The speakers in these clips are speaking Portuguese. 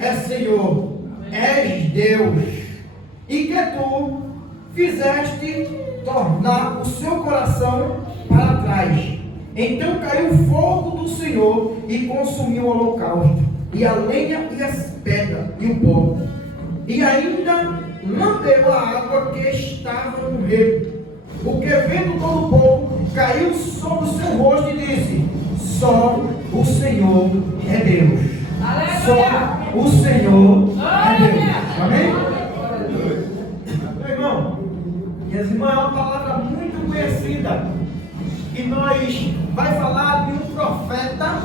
é Senhor, és Deus, e que tu fizeste tornar o seu coração para trás. Então caiu o fogo do Senhor e consumiu o holocausto, e a lenha e as pedras e o pó, e ainda lambeu a água que estava no rio. O que vendo todo o povo caiu sobre o seu rosto e disse: só o Senhor é Deus. Aleluia. Só o Senhor é Deus. Amém? Meu irmão, minhas irmãs, é uma palavra muito conhecida, que nós vai falar de um profeta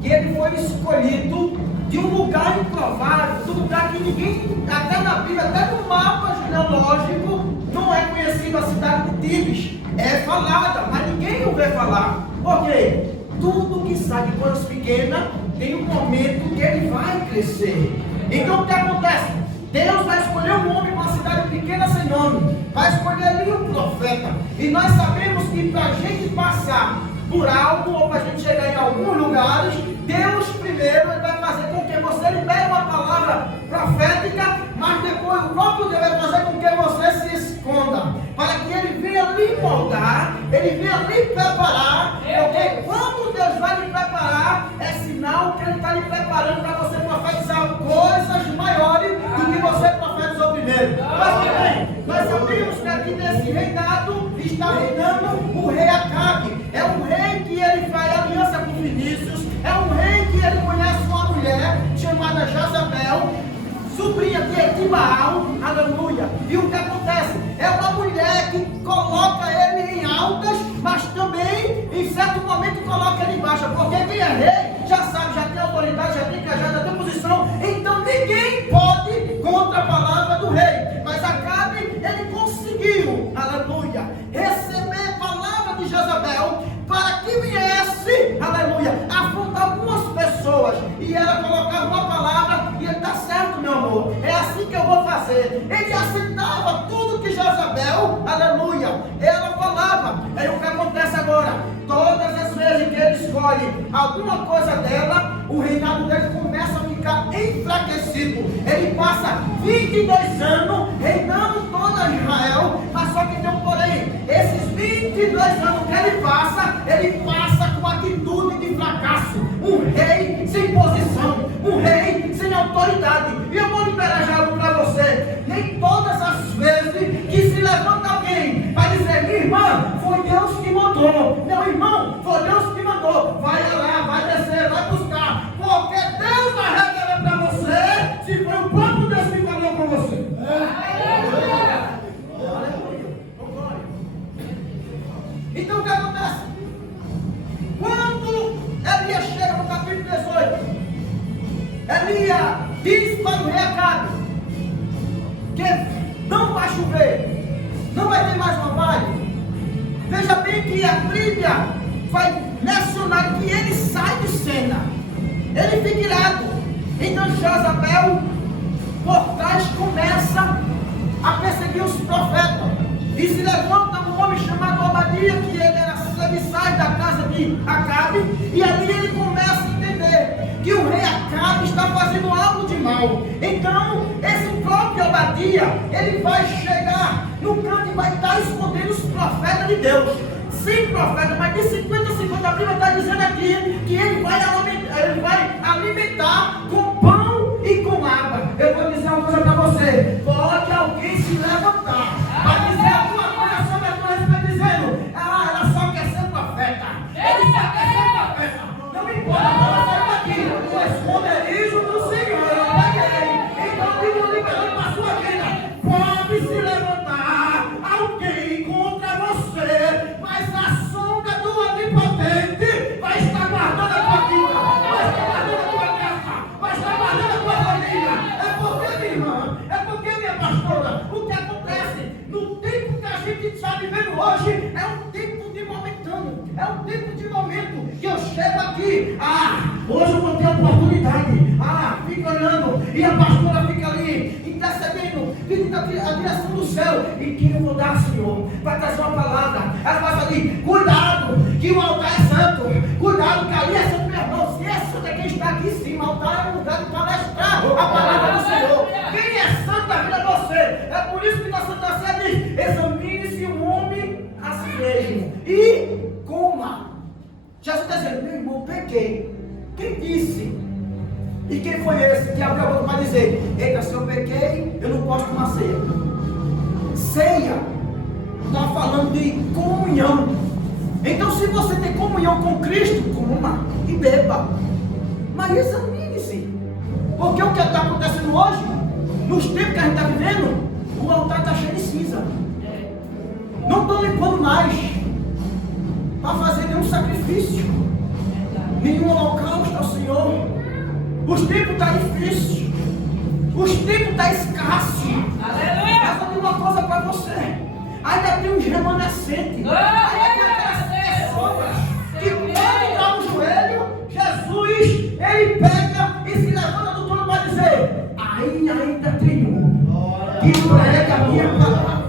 que ele foi escolhido de um lugar improvável, de um lugar que ninguém, até na Bíblia, até no mapa genealógico, não é conhecido a cidade de Tibes. É falada, mas ninguém ouve falar. Por quê? Tudo que sai de coisas pequenas tem um momento que ele vai crescer. Então o que acontece? Deus vai escolher um homem para uma cidade pequena sem nome, vai escolher ali um profeta. E nós sabemos que para a gente passar por algo, ou para a gente chegar em alguns lugares, Deus primeiro vai fazer com que você libere uma palavra profética, mas depois o próprio Deus vai fazer com que você se esconda, para que ele venha lhe moldar, ele venha lhe preparar, porque quando Deus vai lhe preparar, é sinal que ele está lhe preparando para você profetizar coisas maiores do que você profetizou primeiro. Mas também, nós sabemos que aqui nesse reinado está reinando o rei Acabe. É um rei que ele faz aliança com Vinícius, é um rei que ele conhece uma mulher chamada Jezabel, sobrinha de Etibaal, aleluia. E o que acontece? É uma mulher que coloca ele em altas, mas também em certo momento coloca ele em baixa, porque quem é rei já sabe, já tem autoridade, já tem cajado, já tem posição, então ninguém pode contra a palavra do rei. Mas Acabe, ele conseguiu, aleluia, receber a palavra de Jezabel para que viesse, aleluia, afrontar algumas pessoas, e ela colocava uma palavra, e ele está certo, meu amor, é assim que eu vou fazer. Ele aceitava tudo que Jezabel, aleluia, ela falava. Aí o que acontece agora? Todas as vezes que ele escolhe alguma coisa dela, o reinado dele começa a ficar enfraquecido. Ele passa 22 anos reinando toda Israel, mas só que tem um porém. Esses 22 anos que ele passa com atitude de fracasso. Um rei sem posição, um rei sem autoridade. E eu vou liberar já algo para você. Nem todas as vezes que se levanta alguém para dizer: minha irmã, foi Deus que mandou, meu irmão, foi Deus que mandou, vai lá, vai descer, vai buscar, porque Deus vai revelar para você se foi o próprio Deus que falou com você. Então o que acontece? Quando Elias chega no capítulo 18, Elias diz para o rei Acabe que não vai chover, não vai ter mais orvalho. Veja bem que a Bíblia vai mencionar que ele sai de cena, ele fica irado. Então Jezabel por trás começa a perseguir os profetas, e se levanta um homem chamado Obadia, que ele era serviçal da casa de Acabe, e ali ele começa a entender que o rei Acabe está fazendo algo de mal. Então esse próprio Obadia, ele vai chegar no canto e vai estar escondendo os profetas de Deus. Sim, profeta, mas de 50 a 50, a Bíblia está dizendo aqui que ele vai alimentar com pão e com água. Eu vou dizer uma coisa para você: pode alguém se levantar para dizer alguma coisa sobre a tua respeito, dizendo: ah, ela só quer ser profeta, ele só quer ser profeta. Não importa para você daqui, o esconderijo do Senhor, eu peguei. Então eu digo liberando para a sua vida: pode se levantar alguém contra você, mas a sombra do Onipotente vai estar guardando a tua vida, vai estar guardando a tua casa, vai estar guardando a tua família. É porque, minha irmã, é porque, minha pastora, o que acontece no tempo que a gente está vivendo hoje é um tempo de momentâneo, é um tempo de momento que eu chego aqui, hoje eu vou ter oportunidade, fica olhando, e a pastora fica ali intercedendo, pedindo a direção do céu, e que eu vou dar, Senhor, para trazer uma palavra. Ela faz ali: cuidado, que o altar é santo, cuidado, que ali é santo, meu irmão. Se essa daqui está aqui em cima, o altar é um lugar de palestrar a palavra irmão, pequei. Quem disse? E quem foi esse que abriu a boca para dizer: eita, se eu pequei, eu não posso tomar ceia? Ceia está falando de comunhão. Então, se você tem comunhão com Cristo, coma e beba. Mas examine-se. Porque o que está acontecendo hoje, nos tempos que a gente está vivendo, o altar está cheio de cinza. Não estou limpando mais para fazer nenhum sacrifício, nenhum holocausto ao Senhor. Os tempos estão difíceis, os tempos estão escassos. Aleluia! Mas eu digo uma coisa para você: ainda tem uns remanescentes, ainda tem aquelas pessoas que quando dá no joelho, Jesus, ele pega e se levanta do trono para dizer: ainda tem um que prega a minha palavra.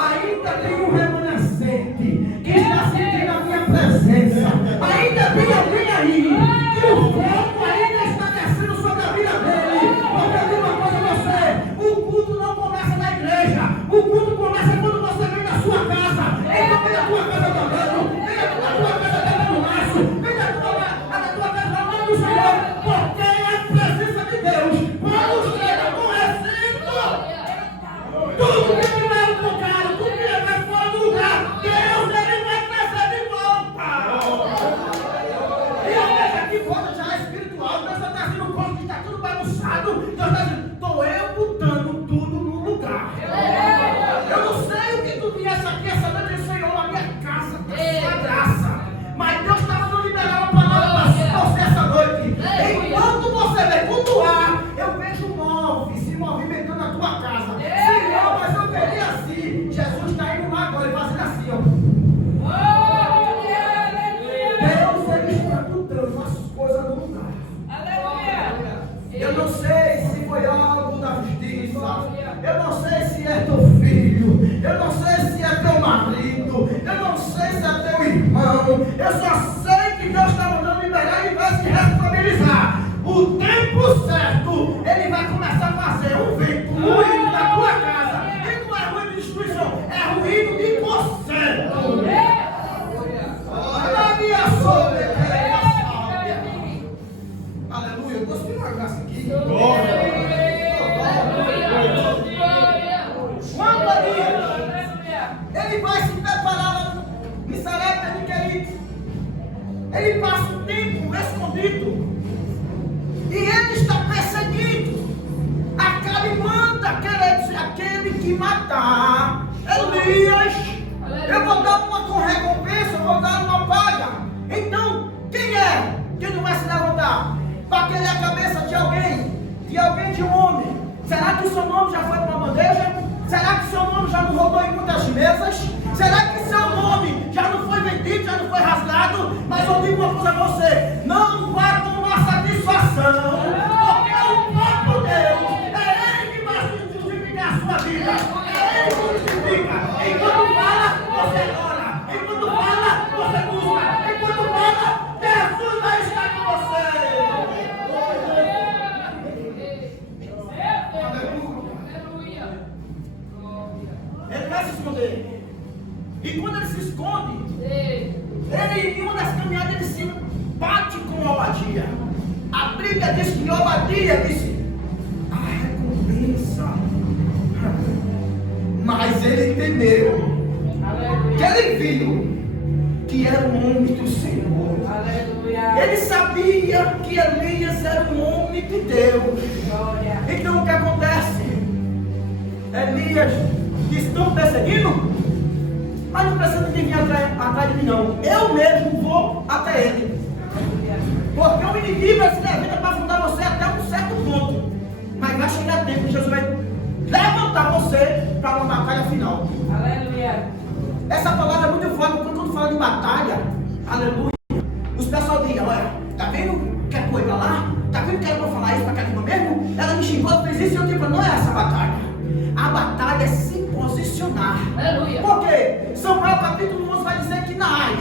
Ainda tem um remanescente que está sentindo a minha presença. Ainda tem alguém aí que o fogo ainda está descendo sobre a vida dele. Porque eu digo uma coisa a você: o culto não começa na igreja, o culto começa quando você vem da sua casa. Então vem da tua casa adorando, vem da tua casa dando um laço, vem da tua casa amando o Senhor, porque é a presença de Deus. Quando chega no recinto, tudo que não é o lugar, tudo que é fora do lugar, Deus ele vai trazer de volta. E a mesa aqui fora já é espiritual, Deus está trazendo um corpo que está tudo bagunçado. Deus está dizendo: estou eu botando tudo no lugar. Eu não sei o que tu viesse aqui essa noite, Senhor, a minha casa está sua graça. Mas Deus estava nos liberando a palavra para você essa noite. Enquanto você vem cultuar, eu vejo móveis se movimentando na tua casa. Senhor, mas eu veria assim. Jesus está indo lá agora e fazendo assim, ó. Deus, ele está botando as coisas no lugar. Eu não sei se foi algo da justiça. Eu não sei se é teu filho. Eu não sei se é teu marido. Eu não sei se é teu irmão. Eu só sei que Deus está mandando liberar e vai se responsabilizar. O tempo certo, ele vai começar a fazer um vento ruído na tua casa. E não é ruído de destruição, é ruído de conserto. Na minha sombra. Aleluia, eu posso tirar uma graça aqui. Quando ele vai se preparar em Sarepta de Querite, ele passa um tempo escondido e ele está perseguido. Acabe manda querer ser aquele que matar Elias. Eu vou dar uma recompensa, eu vou dar uma paga. Então, quem é que não vai se levantar para querer a cabeça de alguém, de um homem? Será que o seu nome já foi para uma bandeja? Será que o seu nome já não rodou em muitas mesas? Será que seu nome já não foi vendido, já não foi rasgado? Mas eu digo uma coisa a você: não vá tomar satisfação, porque o próprio Deus é Ele que vai justificar a sua vida. É Ele que justifica. Enquanto fala, você ora. Enquanto fala, você busca. Enquanto fala, Jesus vai estar com você. Ele vai se esconder. E quando ele se esconde, ele, em uma das caminhadas, ele se bate com Obadia. A Bíblia diz que Obadia disse: a recompensa. Mas ele entendeu que ele viu que era um homem do Senhor. Ele sabia que Elias era um homem de Deus. Então o que acontece? Elias disse: estão perseguindo? Mas não precisa de vir atrás de mim, não. Eu mesmo vou até ele. Porque o inimigo vai se levanta para afundar você até um certo ponto. Mas vai chegar tempo que Jesus vai levantar você para uma batalha final. Aleluia. Essa palavra é muito forte, porque quando fala de batalha, aleluia, os pessoal dizem: olha, tá vendo que é coisa pra lá? Tá vendo que era pra falar isso pra caramba mesmo? Ela me xingou, fez isso e eu digo: não é essa batalha. A batalha é se posicionar. Aleluia. Porque Samuel capítulo 11 vai dizer que Naás,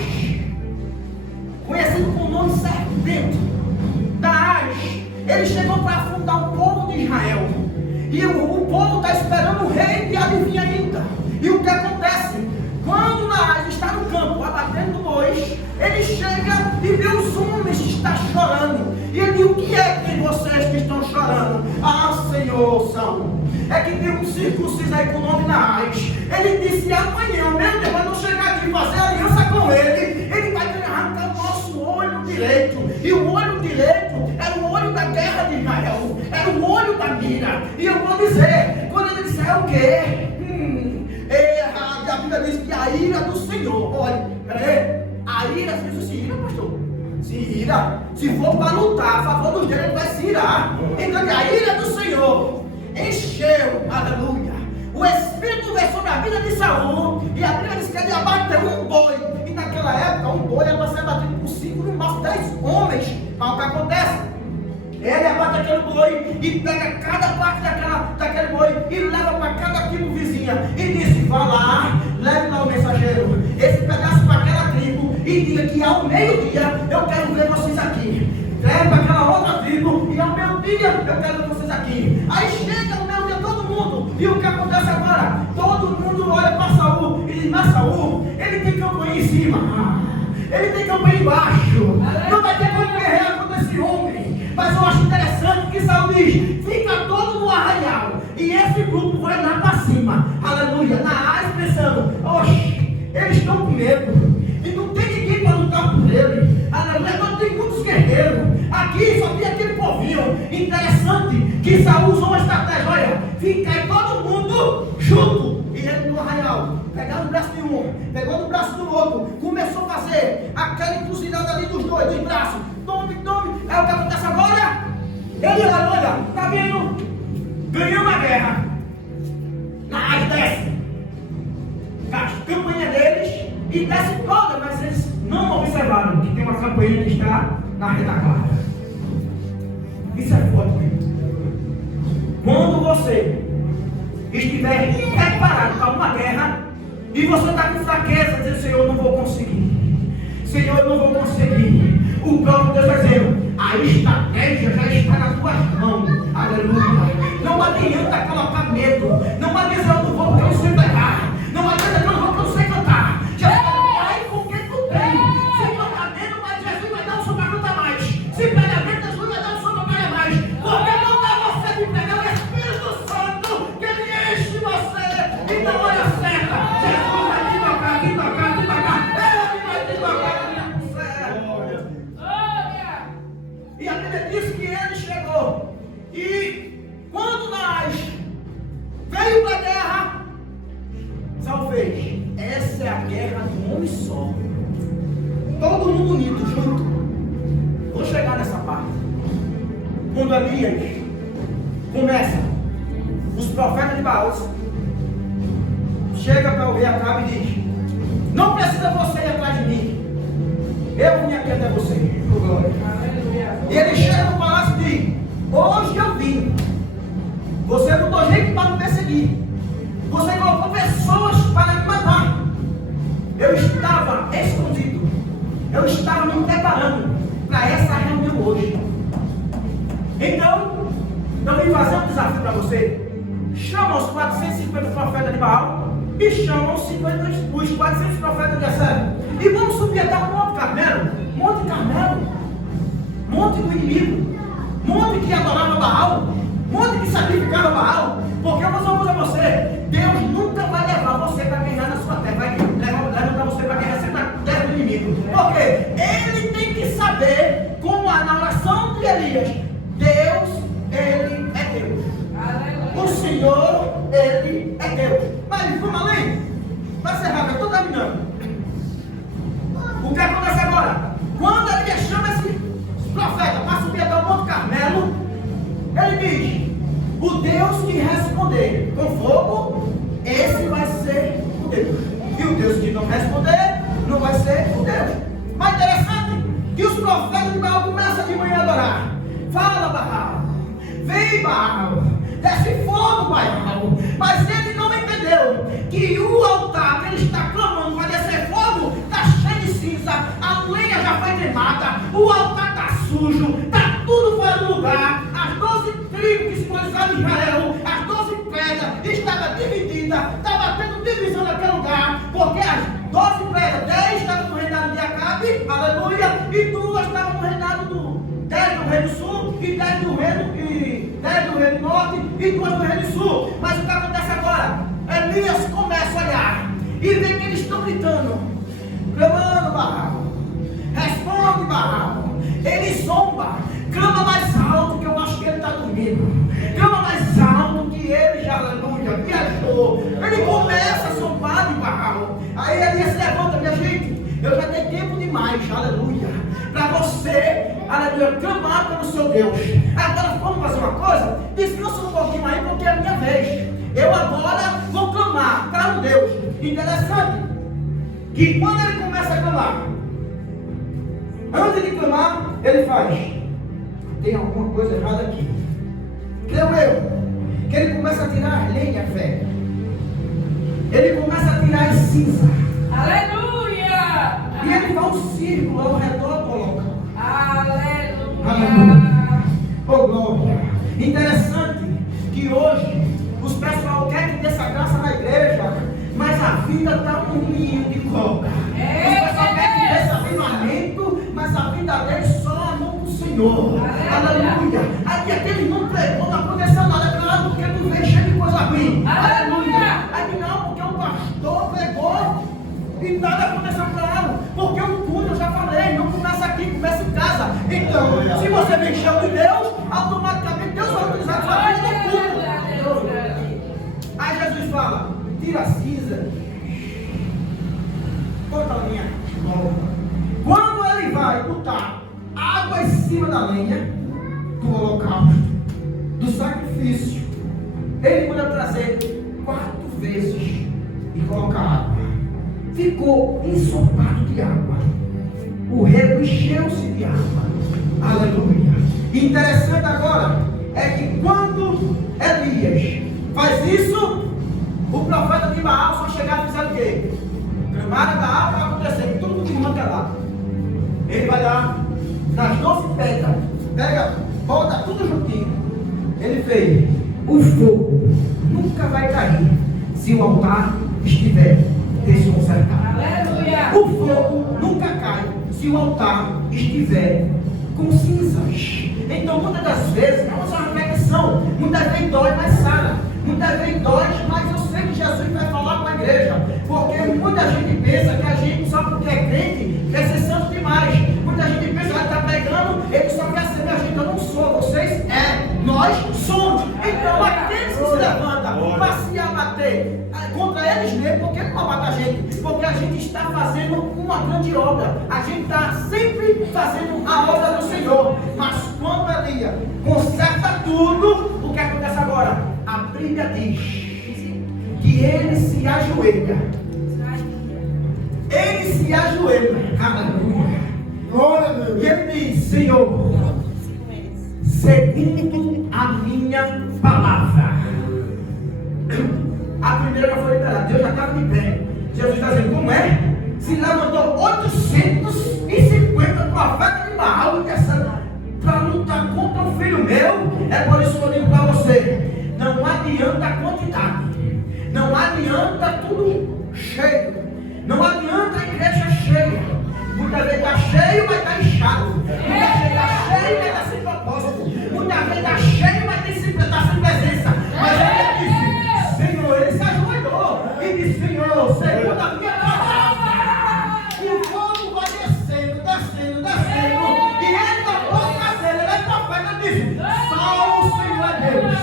conhecido com o nome serpente, Naás, ele chegou para afundar o povo de Israel. E o povo está esperando o rei e adivinha ainda. E o que acontece? Quando Naás está no campo abatendo bois, ele chega e vê o som declarando: ah, Senhor, Saul, é que tem um circunciso aí com o nome Naás. Ele disse: amanhã, meu Deus, quando eu chegar aqui e fazer aliança com ele vai arrancar o nosso olho direito. E o olho direito era o olho da guerra de Israel, era o olho da mira. E eu vou dizer, quando ele disser o quê? A Bíblia diz que a ira do Senhor, olha, peraí, a ira, Jesus se ira, pastor? Se ira. Se for para lutar a favor dos direitos, vai se irar. Então a ira do Senhor encheu, aleluia, o Espírito veio sobre a vida de Saul. E a Bíblia diz que ele abateu um boi. E naquela época um boi era para ser abatido por 5, no máximo 10 homens. Mas o que acontece? Ele abate aquele boi e pega cada parte daquele boi e leva para cada tribo vizinha. E disse: vá lá, leve lá o mensageiro, esse pedaço para aquela tribo, e diga que ao meio-dia eu quero ver vocês aqui. Leve para aquela outra tribo, e ao meio-dia eu quero ver vocês aqui. Aí chega ao meio-dia todo mundo. E o que acontece agora? Todo mundo olha para Saul e diz: mas Saul, ele tem campanha em cima, ele tem campanha embaixo, não vai ter como guerrear contra esse homem. Mas eu acho interessante que Saul diz: fica todo no arraial, e esse grupo vai lá para cima, aleluia. Naás pensando: oxe, eles estão com medo, e não tem ninguém para lutar por ele, aleluia. Não tem muitos guerreiros, aqui só tem aquele povinho. Interessante que Saul usou uma estratégia: olha, fica aí todo mundo junto, e ele no arraial, pegando o braço de um, pegou no braço do outro, começou a fazer aquela encruzilhada ali dos dois, dos braços. Tome. É o que acontece agora. Ele olha, tá vendo? Ganhou uma guerra. Naás desce, faz campanha deles e desce toda, mas eles não observaram que tem uma campanha que está na retaguarda. Isso é forte, mesmo. Quando você estiver preparado para uma guerra e você está com fraqueza, dizendo: Senhor, eu não vou conseguir, Senhor, eu não vou conseguir. O próprio Deus vai dizer: a estratégia já está nas tuas mãos, aleluia. Não adianta colocar medo, não adianta dizer: eu não vou porque eu não sei errar, não adianta dizer: eu não vou porque eu não sei cantar. Jesus vai com o que tu tem. Se cantar medo, mas Jesus vai dar um som para cantar mais. Se pegar medo, Jesus vai dar um som para pegar mais. Porque não dá você de pegar o Espírito Santo, que ele enche você. Então olha certa, Jesus vai te tocar, te tocar, te tocar. Ele vai te tocar. E a Bíblia diz que ele chegou. E quando Naás veio para a guerra, Saul fez: essa é a guerra de um homem só. Todo mundo unido, junto. Vou chegar nessa parte. Quando Elias começa, os profetas de Baal chega para o rei Acabe e diz: não precisa você ir atrás de mim, eu vim aqui até você. E ele chega no palácio e diz: hoje eu vim. Você botou gente para me perseguir, você colocou pessoas para me matar. Eu estava escondido, eu estava me preparando para essa reunião hoje. Então, eu vim fazer um desafio para você. Chama os 450 profetas de Baal e chama os 400 profetas de Assé, e vamos subir até o Monte Carmelo. Monte Carmelo, monte do inimigo, monte que adorava Baal, monte que sacrificava Baal. Porque eu vou dizer a você: Deus nunca vai levar você para guerrear na sua terra, vai levar você para guerrear sempre na terra do inimigo. Porque ele tem que saber, como na oração de Elias: Deus, ele é Deus. O Senhor, ele é Deus. Mas vamos além. Vai ser rápido, eu estou terminando. O que acontece agora? Quando ele chama esse profeta para subir até o Monte Carmelo, ele diz: o Deus que responder com fogo, esse vai ser o Deus. E o Deus que não responder, não vai ser o Deus. Mas interessante que os profetas de Baal começam de manhã a adorar. Fala, Baal, vem, Baal, desce fogo, Baal. Mas ele não entendeu que o altar que ele está clamando para descer fogo está cheio de cinza, a lenha já foi queimada, o altar está sujo, está tudo fora do lugar. As 12 tribos que simbolizavam Israel, as 12 pedras estavam divididas, estava tendo divisão naquele lugar, porque as 12 pedras, 10 estavam no reinado de Acabe, aleluia, e 2 estavam no reinado 10 do reino sul e 10 do reino e duas no Reino Sul. Mas o que acontece agora? Elias começa a olhar e vê que eles estão gritando, clamando Baal. Responde Baal. Ele zomba, clama mais alto, que eu acho que ele está dormindo. Clama mais alto que ele já, aleluia, viajou. Ele começa a zombar de Baal. Aí Elias se levanta, minha gente. Eu já dei tempo demais, aleluia, para você, aleluia, clamar pelo seu Deus. Agora vamos fazer uma coisa? Descansa um pouquinho aí, porque é a minha vez. Eu agora vou clamar para um Deus. Interessante que quando ele começa a clamar, antes de clamar, ele faz: tem alguma coisa errada aqui. Creio eu que ele começa a tirar as lenhas, fé. Ele começa a tirar as cinzas. Aleluia! E ele faz um círculo ao redor, coloca. Aleluia! Oh, glória! Interessante que hoje os pessoal querem que dessa graça na igreja, mas a vida está um ninho de cobra. Os pessoal querem que desse avivamento, mas a vida dele só a mão do Senhor. Aleluia! Aí aquele não pregou, não aconteceu nada, claro, porque tu veio cheio de coisa ruim. Aleluia! Aí não, porque o pastor pregou e nada aconteceu, claro, porque o culto, eu já falei, não começa aqui, começa em casa. Então, se você vem cheio de Deus, automaticamente Deus vai utilizar a sua vida no culto. Aí Jesus fala: tira a cinza, corta a linha, volta. Quando ele vai botar água em cima da lenha do holocausto, do sacrifício, ele manda trazer 4 vezes e colocar água. Ficou ensopado de água. O rego encheu-se de água. Aleluia. Interessante agora é que quando Elias faz isso, o profeta de Baal só chegava e dizia o quê? Clamar a Baal vai acontecer, todo mundo manda lá. Ele vai lá nas 12 pedras, pega, bota tudo juntinho. Ele fez: o fogo nunca vai cair se o altar estiver desconcertado. Aleluia! O fogo nunca cai se o altar estiver com cinzas. Então, muitas das vezes, não é uma repetição, muitas vezes dói, mas sara. Muitas vezes dói, mas eu sei que Jesus vai falar com a igreja. Porque muita gente pensa que a gente, só porque é crente, quer ser santo demais. Muita gente pensa que está pregando, ele só quer ser a gente. Eu não sou, vocês nós somos. Então, aqueles que se levantam para se abater contra eles mesmos, por que não abate a gente? Porque a gente está fazendo uma grande obra. A gente está sempre fazendo a obra do Senhor. Mas quando Elias conserta tudo, o que acontece agora? A Bíblia diz que ele se ajoelha. Ele se ajoelha. Aleluia. Glória a Deus. E ele diz: Senhor, segundo a minha palavra. A primeira foi liberada. Deus já estava de pé. Jesus está dizendo: como é? Se levantou 850 profetas de Baal para lutar contra o filho meu. É por isso que eu digo para você: não adianta a quantidade, não adianta tudo cheio, não adianta a igreja cheia. Muitas vezes está cheio, mas está inchado. Muitas vezes está cheio, mas está sem propósito. Muitas vezes está cheio, mas está sem presença. Mas ele disse: Senhor, ele se ajoelhou e disse: Senhor, segundo a minha palavra, o fogo vai descendo, descendo, descendo. E ele da boca dele, ele é profeta, disse: só o Senhor é Deus.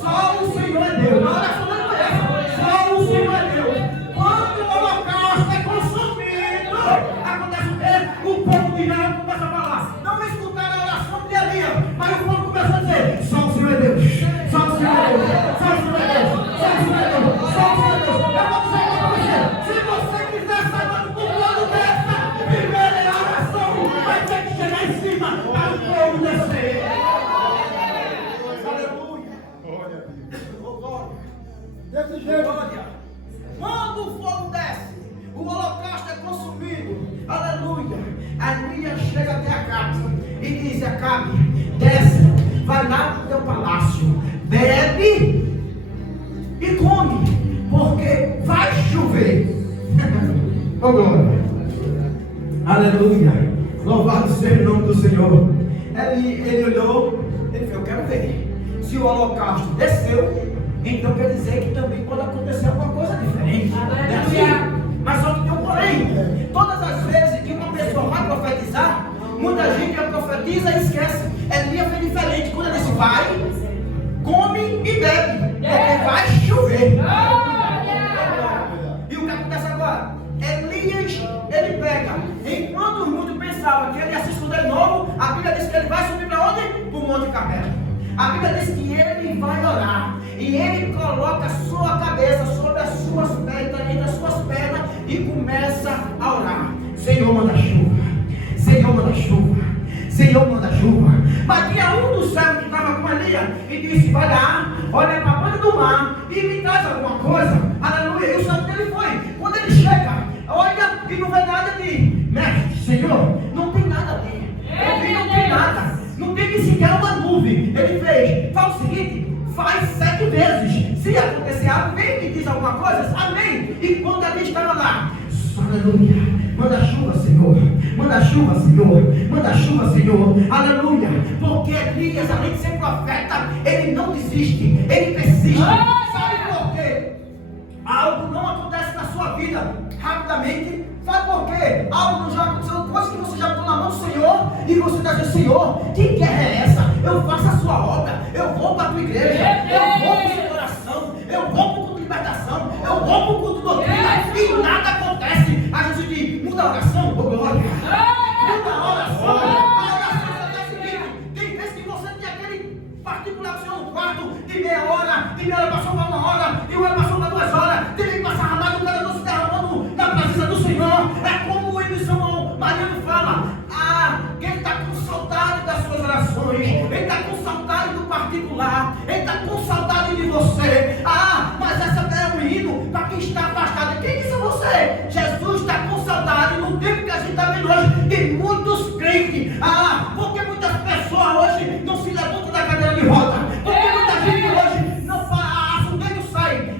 Só o Senhor é Deus. Na oração não é essa. Só o Senhor é Deus. Quando o holocausto é consumido, acontece o quê? O povo de Israel começa a falar. Não me escutaram a oração de Elias, mas o povo começa a dizer: só o Senhor é Deus. Só o Senhor é Deus. Só o Senhor é Deus. Só o Senhor é Deus. Só o Senhor é Deus. Eu vou dizer para você: se você quiser sair do plano dessa, primeiro é a oração. Vai ter que chegar em cima para o povo descer. Desse jeito, olha, quando o fogo desce, o holocausto é consumido, aleluia. Elias chega até Acabe e diz: Acabe, desce, vai lá para o teu palácio, bebe e come, porque vai chover. Oh, glória, aleluia, louvado seja o nome do Senhor. Ele olhou, ele falou: eu quero ver. Se Se o holocausto desceu, então quer dizer que também pode acontecer alguma coisa diferente. É assim? Mas só que tem um porém. Todas as vezes que uma pessoa vai profetizar, muita gente profetiza e esquece. Elias foi diferente. Quando ele disse vai, come e bebe, porque vai chover. E o que acontece agora? Elias, ele pega. Enquanto muitos pensavam que ele ia se esconder de novo, a Bíblia diz que ele vai subir para onde? Para o Monte Carmelo. A Bíblia diz que ele vai orar. E ele coloca a sua cabeça sobre as suas pernas, entre as suas pernas, e começa a orar. Senhor, manda chuva. Senhor, manda chuva. Senhor, manda chuva. Mas tinha um dos servos que estava com Elias e disse: vai lá, olha para a ponta do mar e me traz alguma coisa. Aleluia. E o santo dele foi. Quando ele chega, olha e não vê nada ali. Mestre, Senhor, não tem nada ali. Não tem nada. Não tem nem sequer uma nuvem. Ele fez: faz o seguinte, faz 7 vezes. Se acontecer algo, vem e me diz alguma coisa. Amém. E quando ele estava lá, aleluia. Manda chuva, Senhor. Manda chuva, Senhor. Manda chuva, Senhor. Aleluia. Porque Elias, além de ser profeta, ele não desiste. Ele persiste. Sabe por quê? Algo não acontece na sua vida rapidamente. Sabe por quê? Algo já aconteceu, coisa que você já botou na mão do Senhor. E você está dizendo: Senhor, que guerra é essa? Eu faço a sua obra. Eu vou para a tua igreja. Eu vou para o seu coração. Eu vou para o culto de libertação. Eu vou para o culto de doutrina. E nada acontece. A gente diz: muda a oração. Oh, glória. Muda a oração. A oração é o seguinte: tem vezes que você tem aquele particular do Senhor no quarto de meia hora. De meia hora passou para 1 hora. De 1 hora passou para 2 horas. Tem que passar ramado, o cara não se derramando na presença do Senhor. É como o Emerson Mariano fala: que ele está com saudade das suas orações. Ele está com saudade do particular. Ele está com saudade de você. Mas essa é um hino para quem está afastado. Quem disse a você? Jesus está com saudade no tempo que a gente está vendo hoje de muitos crentes. Porque muitas pessoas hoje não se levantam da cadeira de roda. Porque muita gente hoje não fala, a surdez não sai.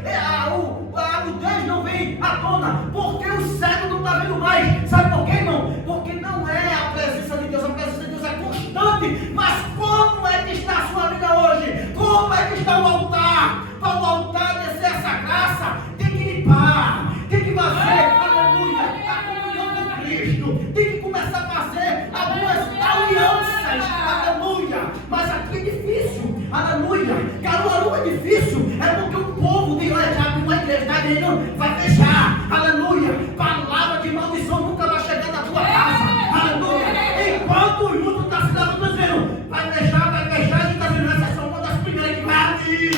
A mudez não vem à tona. Porque o cego não está vendo mais. Sabe por quê, irmão? Porque não é a presença de Deus. A presença de Deus é constante. Mas como é que está a sua vida hoje? Como é que está o altar? Para o altar descer essa graça, tem que limpar, tem que fazer, aleluia, a comunhão com Cristo, tem que começar a fazer algumas alianças, aleluia. Mas aqui é difícil, aleluia. Caruaru é difícil, é porque o povo diz: olha, já abriu uma igreja, está dentro, vai fechar, aleluia. Palavra de maldição nunca vai chegar na tua casa, aleluia. Enquanto o mundo está se levantando dizendo: vai fechar, a gente está dizendo: essa é uma das primeiras que vai abrir.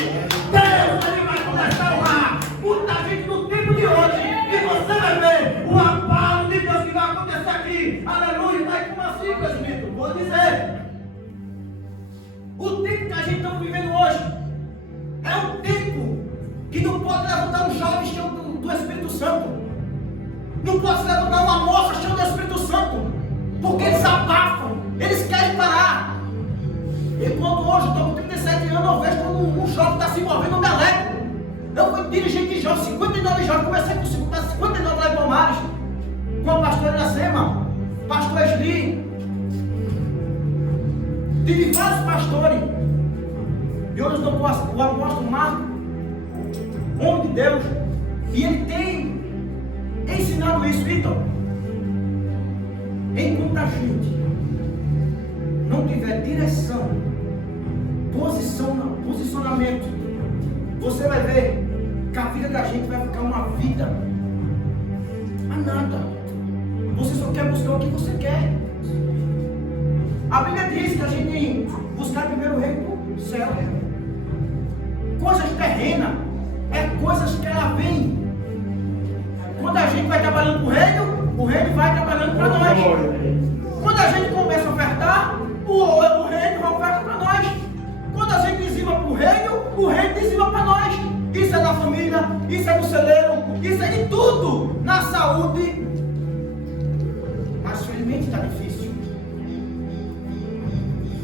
Deus, ele vai começar a honrar muita gente no tempo de hoje. E você vai ver o abalo de Deus que vai acontecer aqui. Aleluia. Mas como assim, presbítero? Vou dizer: o tempo que a gente está vivendo hoje é um tempo que não pode levantar um jovem cheio do Espírito Santo. Não pode se levantar uma moça cheia do Espírito Santo. Porque eles abafam. Eles querem parar. Enquanto hoje eu estou com 37 anos, eu vejo como um jovem está se movendo no meleco. Eu fui dirigente de jovens, 59 jovens, comecei com 59 lá em Palmares, com a pastora Iracema, pastor Esli. Tive vários pastores. E hoje eu estou com o apóstolo Marco, homem de Deus, e ele tem ensinado isso, Vitor. Enquanto a gente não tiver direção, posicionamento, você vai ver que a vida da gente vai ficar uma vida a nada. Você só quer buscar o que você quer. A Bíblia diz que a gente tem que buscar primeiro o reino do céu. Coisas terrenas é coisas que ela vem. Quando a gente vai trabalhando para o reino vai trabalhando para nós. Quando a gente começa a ofertar, o reino oferta para nós. Quando a gente dizima para o reino dizima para nós. Isso é da família, isso é do celeiro, isso é de tudo. Na saúde. Mas felizmente está difícil.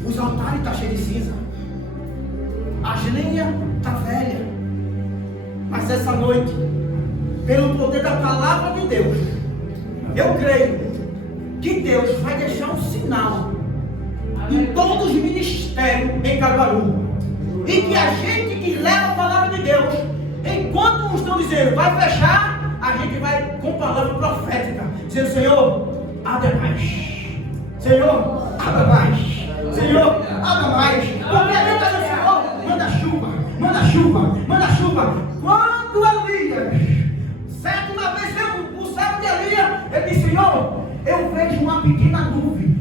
Os altares estão cheios de cinza. As lenhas estão velhas. Mas essa noite, pelo poder da palavra de Deus, eu creio que Deus vai deixar um sinal em todos os ministérios em Caruaru. E gente que leva a palavra de Deus, enquanto uns estão dizendo, vai fechar, a gente vai com palavra profética, dizendo, Senhor, abre mais. Senhor, abra mais. Senhor, abra mais. Porque a gente diz, Senhor, manda chuva, manda chuva, manda chuva. Quando Elias, sétima vez o servo de Elias, ele disse, Senhor, eu vejo uma pequena nuvem.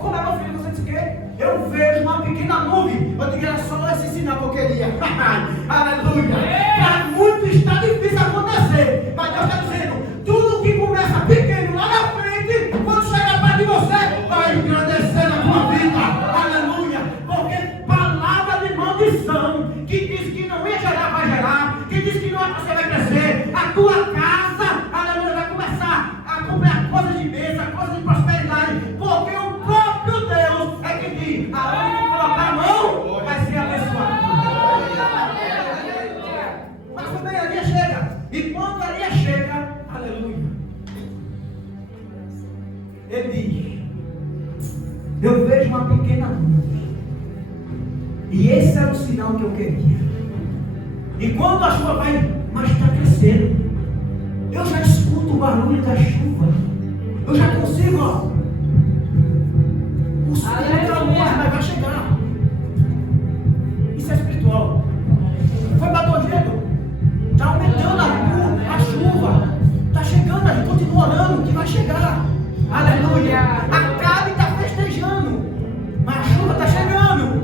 Como é, meu filho? Você disse o quê? Eu vejo uma pequena nuvem. Eu digo, era só esse sinal que eu queria. Aleluia. Para muitos está difícil acontecer. Mas Deus está dizendo, tudo que começa pequeno lá na frente, quando chegar perto de você, vai engrandecer na tua vida. Aleluia. Porque palavra de maldição, que diz que não ia gerar, vai gerar. Que diz que não você vai crescer. A tua casa, aleluia, vai começar a comprar coisas de bênção, coisas de prosperidade. Porque o próprio Deus é que diz, aonde tu colocar a mão, vai ser abençoado. Mas também Elias chega. E quando Elias chega, aleluia, ele diz, eu vejo uma pequena nuvem. E esse era o sinal que eu queria. E quando a chuva vai, mas está crescendo, eu já escuto o barulho da chuva. Eu já consigo, ó. O Senhor da luz, mas vai chegar. Isso é espiritual. Foi para todo jeito. Está aumentando a chuva. Está chegando, a gente continua orando que vai chegar. Aleluia. Acabe está festejando, mas a chuva está chegando.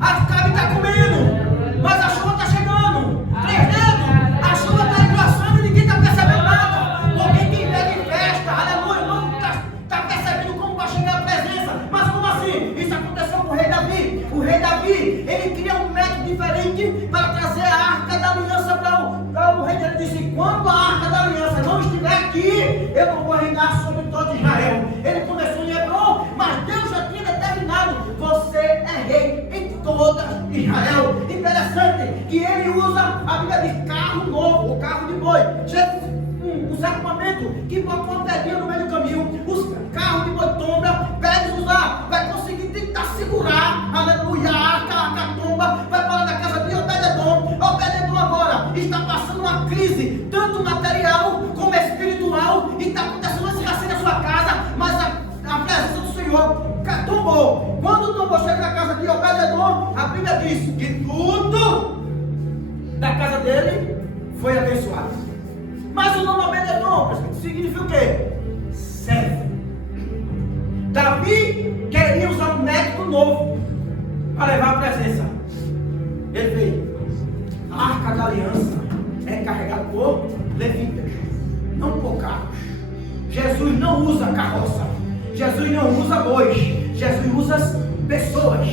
Acabe está comendo, mas a chuva está chegando. Tremendo. A chuva está engrossando e ninguém está percebendo nada. Porque quem vem de festa, aleluia, não está percebendo como vai chegar a presença. Mas como assim? Isso aconteceu com o rei Davi. O rei Davi, ele cria um método diferente para trazer a arca da aliança para o rei. Ele disse, quando a arca da aliança não estiver aqui, eu não vou reinar sobre todo Israel. Ele começou em Hebron, mas Deus já tinha determinado, você é rei em toda Israel. Interessante que ele usa a Bíblia de carro novo, o carro de boi. Os equipamentos que botam uma pedrinha no meio do caminho, os carros de boi tomba, pede usar, vai conseguir tentar segurar, aleluia, a arca tomba, vai falar da casa de Obed-edom. Obed-edom agora está passando uma crise, tanto material como espiritual, e está acontecendo esse raciocínio na sua casa, mas a presença do Senhor tombou. Quando o tombou chega na casa de Obed-edom, a Bíblia diz que tudo da casa dele foi abençoado. Mas o nome Obed-edom significa o quê? Servo. Davi queria usar um método novo para levar a presença. Ele veio. A arca da aliança é carregada por levitas, não por carros. Jesus não usa carroça. Jesus não usa bois. Jesus usa pessoas.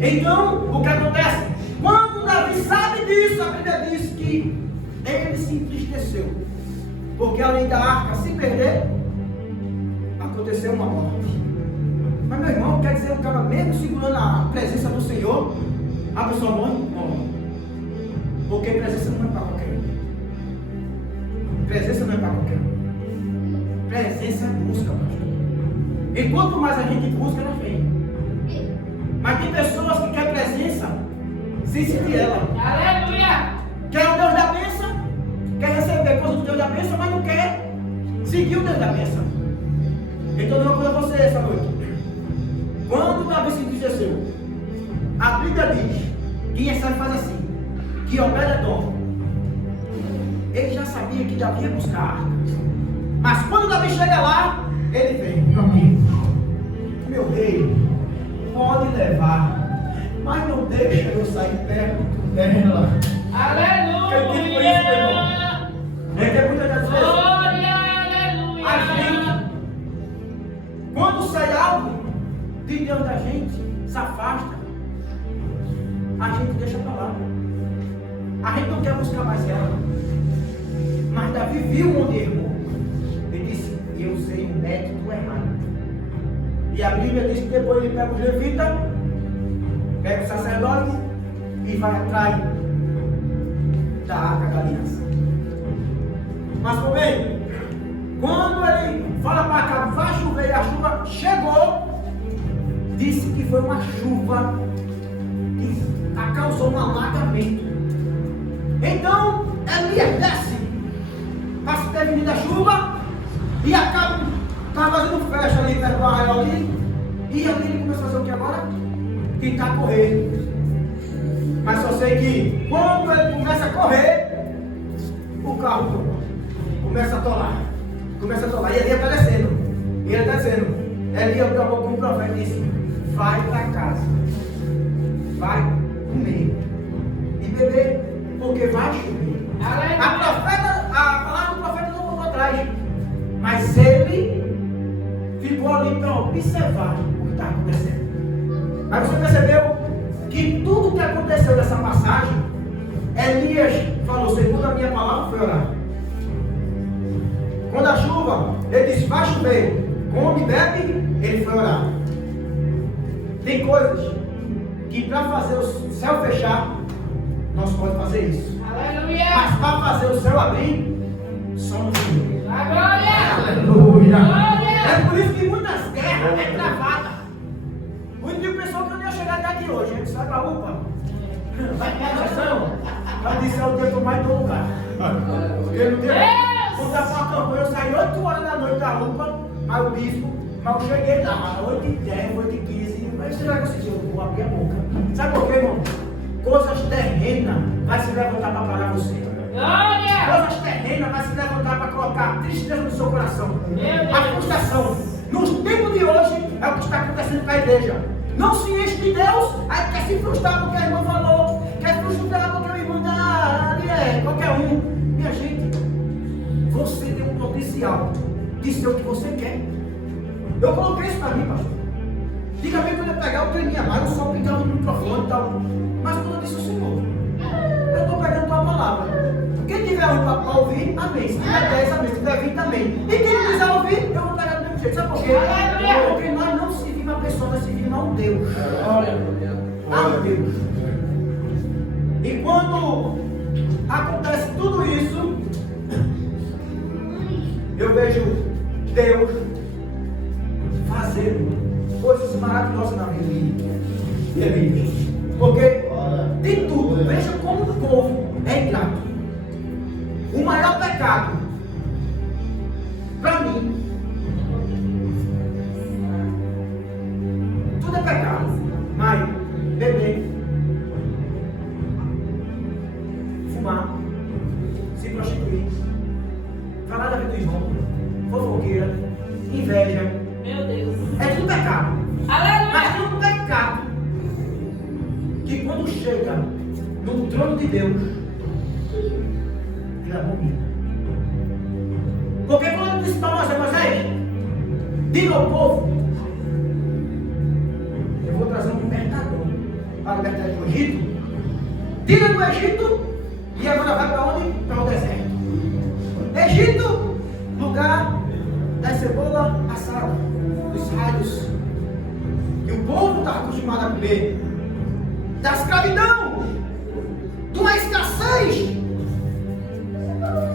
Então, o que acontece? Quando Davi sabe disso, a Bíblia diz que ele se entristeceu. Porque além da arca se perder, aconteceu uma morte. Mas meu irmão, quer dizer, o cara mesmo segurando a presença do Senhor, a pessoa morre? Porque presença não é para qualquer um. Presença não é para qualquer um. Presença é busca, pastor. E quanto mais a gente busca, ela vem. Mas tem pessoas que querem presença sem sentir ela. Aleluia! Quer o Deus da bênção, quer receber coisa do Deus da bênção, mas não quer seguir o Deus da bênção. Então eu vou coisa a você essa noite. Quando Davi se entristeceu, a Bíblia diz, quem é sábio faz assim, que Obed-edom, ele já sabia que Davi ia buscar a arca. Mas quando Davi chega lá, ele vem, meu amigo, meu rei, pode levar, mas não deixa eu sair perto dela. Aleluia! Quem foi isso, meu irmão? É que muitas das vezes Glória, aleluia! a gente, quando sai algo de Deus da gente, se afasta, a gente deixa para lá. A gente não quer buscar mais ela. Mas Davi viu onde errou. Ele disse, eu usei um método errado. E a Bíblia diz que depois ele pega os levitas, pega o sacerdote e vai atrás da arca da aliança. Mas por bem, quando ele fala para cá, vai chover, e a chuva chegou, disse que foi uma chuva que causou um alagamento. Então, Elias desce para se prevenir da chuva e acaba fazendo festa ali perto do arraial ali. E ali ele começou a fazer o que agora? Tentar correr. Mas só sei que quando ele começa a correr, o carro começa a tolar. E Elias está descendo. Elias abriu a boca com o profeta e disse: vai para casa, vai comer e beber, porque vai chover. A palavra do profeta não voltou atrás, mas ele ficou ali para observar o que está acontecendo. Mas você percebeu que tudo que aconteceu nessa passagem, Elias falou, segundo a minha palavra, foi orar. Quando a chuva, ele disse, vai chover, come e bebe, ele foi orar. Tem coisas que para fazer o céu fechar, nós podemos fazer isso. Aleluia. Mas para fazer o céu abrir, só no Senhor. Aleluia. É por isso que muitas guerras é travada. O inimigo pensou que eu não ia chegar até aqui hoje. Ele sai para a UPA. Vai para a sessão. Vai dizer o dia que eu mais dou lugar. Porque no dia quando eu for a campanha, eu saí 8 horas da noite da UPA, mas o bispo, mas eu cheguei lá, 8h10, 8h15, mas você vai conseguir, eu vou abrir a boca. Sabe por quê, irmão? Coisas terrenas vai se levantar para parar você. Coisas terrenas vai se levantar para colocar tristeza no seu coração. A frustração. Nos tempos de hoje é o que está acontecendo com a igreja. Não se enche de Deus, aí quer se frustrar porque a irmã falou, quer se frustrar porque a irmã ali é qualquer um. Minha gente, você tem um potencial de ser o que você quer. Eu coloquei isso para mim, pastor. Antigamente quando eu pegava, eu tremia mais, eu só pegava no microfone e tal. Mas quando eu disse ao Senhor, eu estou pegando tua palavra. Quem tiver um para ouvir, amém. Se tiver 10, amém. Se tiver 20, amém. E quem não quiser ouvir, eu vou pegar do mesmo jeito. Sabe por quê? Porque nós não servimos a pessoa, nós servimos a um Deus. A um Deus. E quando acontece tudo isso, eu vejo Deus fazendo coisas maravilhosas na vida dele. Porque de tudo, veja como o povo é ingrato. O maior pecado para mim, tudo é pecado, mas beber, fumar, se prostituir, falar da vida do irmão, fofoqueira, inveja, Meu Deus. é tudo pecado. Aleluia. Mas tem um pecado que quando chega no trono de Deus, ele abomina. Porque quando ele disse para Moisés, diga ao povo, eu vou trazer um libertador para libertar do Egito. Tira do Egito e agora vai para onde? Para o deserto. Egito, lugar da cebola assada, dos raios. E o povo está acostumado a comer. Da escravidão, de uma escassez.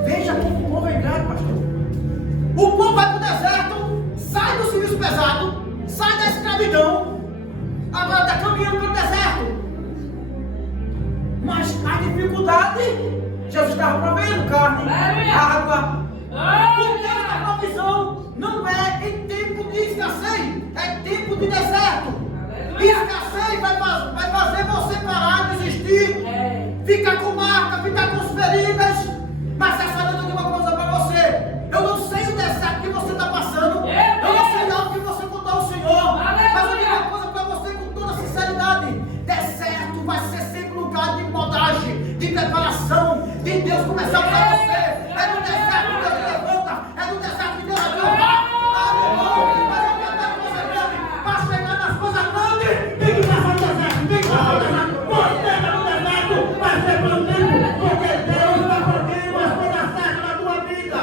Veja como o povo é ingrato, pastor. O povo vai para o deserto, sai do serviço pesado, sai da escravidão, agora está caminhando para o deserto. Mas a dificuldade, Jesus estava provendo carne, água. Porque a provisão não é em tempo de escassez, é tempo de deserto. E a escassez vai fazer você parar de existir, ficar com marca, ficar com feridas. Mas essa noite eu tenho uma coisa para você. Eu não sei o deserto que você está passando. Eu não sei não o que você contou ao Senhor. Mas eu tenho uma coisa para você com toda sinceridade. Deserto vai ser sempre lugar de modagem, de preparação, de Deus começar a usar você. É no deserto que Deus te levanta. É no deserto que Deus te levanta. Mas eu quero dar coisa grande. Para chegar nas coisas grandes, tem que passar no deserto. Tem que passar no deserto. Você está no deserto, vai ser plantado. Porque Deus vai fazer as coisas certas na tua vida.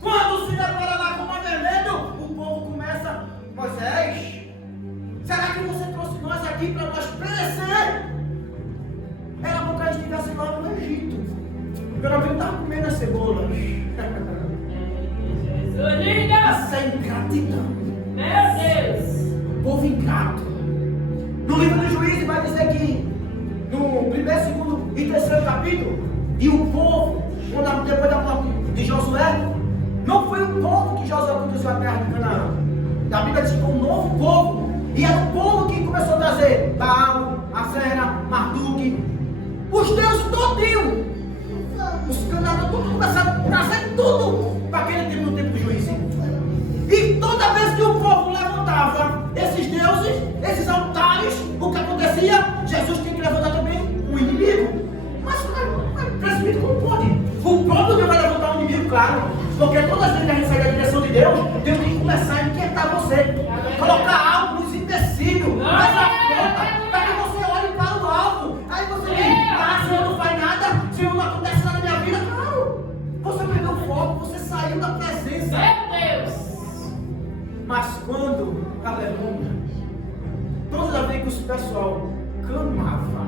Quando se depara lá com o mar vermelho, o povo começa, Moisés, será que você trouxe nós aqui para nós perecer? Era bom que a gente estivesse lá no Egito. Pelo menos estava comendo as cebolas. Isso é ingratidão. Meu Deus. Povo ingrato. No livro do Juízes vai ver segundo e terceiro capítulo, e o povo, depois da morte de Josué, não foi o povo que Josué conquistou a terra de Canaã. A Bíblia diz que foi um novo povo. E era o povo que começou a trazer Baal, Asera, Marduk, os deuses todinho. Os cananeus todos começaram a trazer tudo para aquele tempo, no tempo do juízo. E toda vez que o povo levantava esses deuses, esses altares, o que acontecia? Jesus tinha que levantar também um inimigo. Mas presbítero, como pode? O próprio Deus vai levantar um inimigo, claro. Porque todas as vezes que a gente sai da direção de Deus, Deus tem que começar a inquietar você. Colocar algo nos empecilhos, mais na ponta, para que você olhe para o alvo. Aí você diz, Senhor não faz nada, Senhor não acontece nada na minha vida. Claro, você perdeu o foco, você saiu da presença. Meu Deus! Mas quando, aleluia, toda vez que o pessoal clamava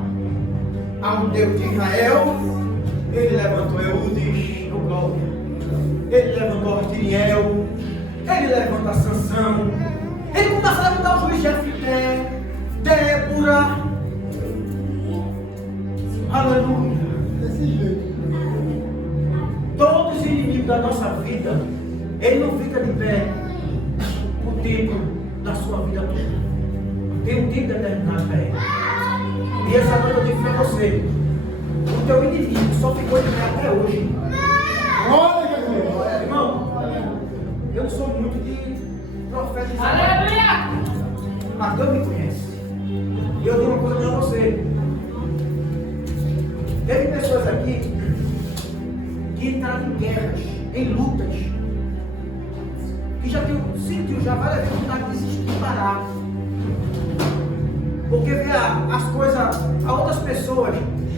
ao Deus de Israel, ele levantou Eudes, o glória. Ele levantou Artiniel, ele levanta Sansão, ele começa a levantar o juiz Jefté, Débora, aleluia. Desse jeito. Todos os inimigos da nossa vida, ele não fica de pé o tempo da sua vida toda. Tem um tempo determinado para ele. E essa noite eu digo para você, o teu inimigo só ficou de pé até hoje. Irmão, eu não sou muito de profeta. Aleluia! Mas Deus me conhece. E eu digo uma coisa para você. Teve pessoas aqui que entraram em guerras, em lutas, que já sentiu já várias vezes vontade de desistir de parar. Porque vê as coisas, a outras pessoas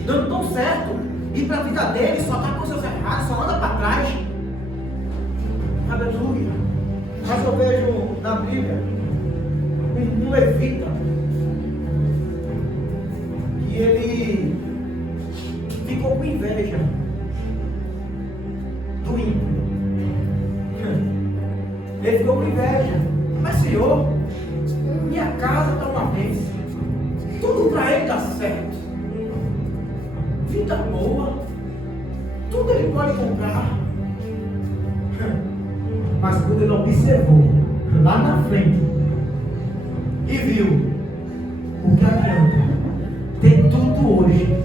dando tão certo, e para a vida deles só está coisas erradas, só anda para trás. Aleluia. Mas eu vejo na Bíblia um levita que ele ficou com inveja do ímpio. Ele ficou com inveja. Mas Senhor, minha casa está uma bênção. Tudo para ele dá certo. Vida boa. Tudo ele pode comprar. Mas quando ele observou lá na frente e viu o que adianta ter tudo hoje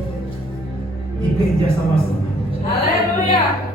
e perder a salvação. Aleluia!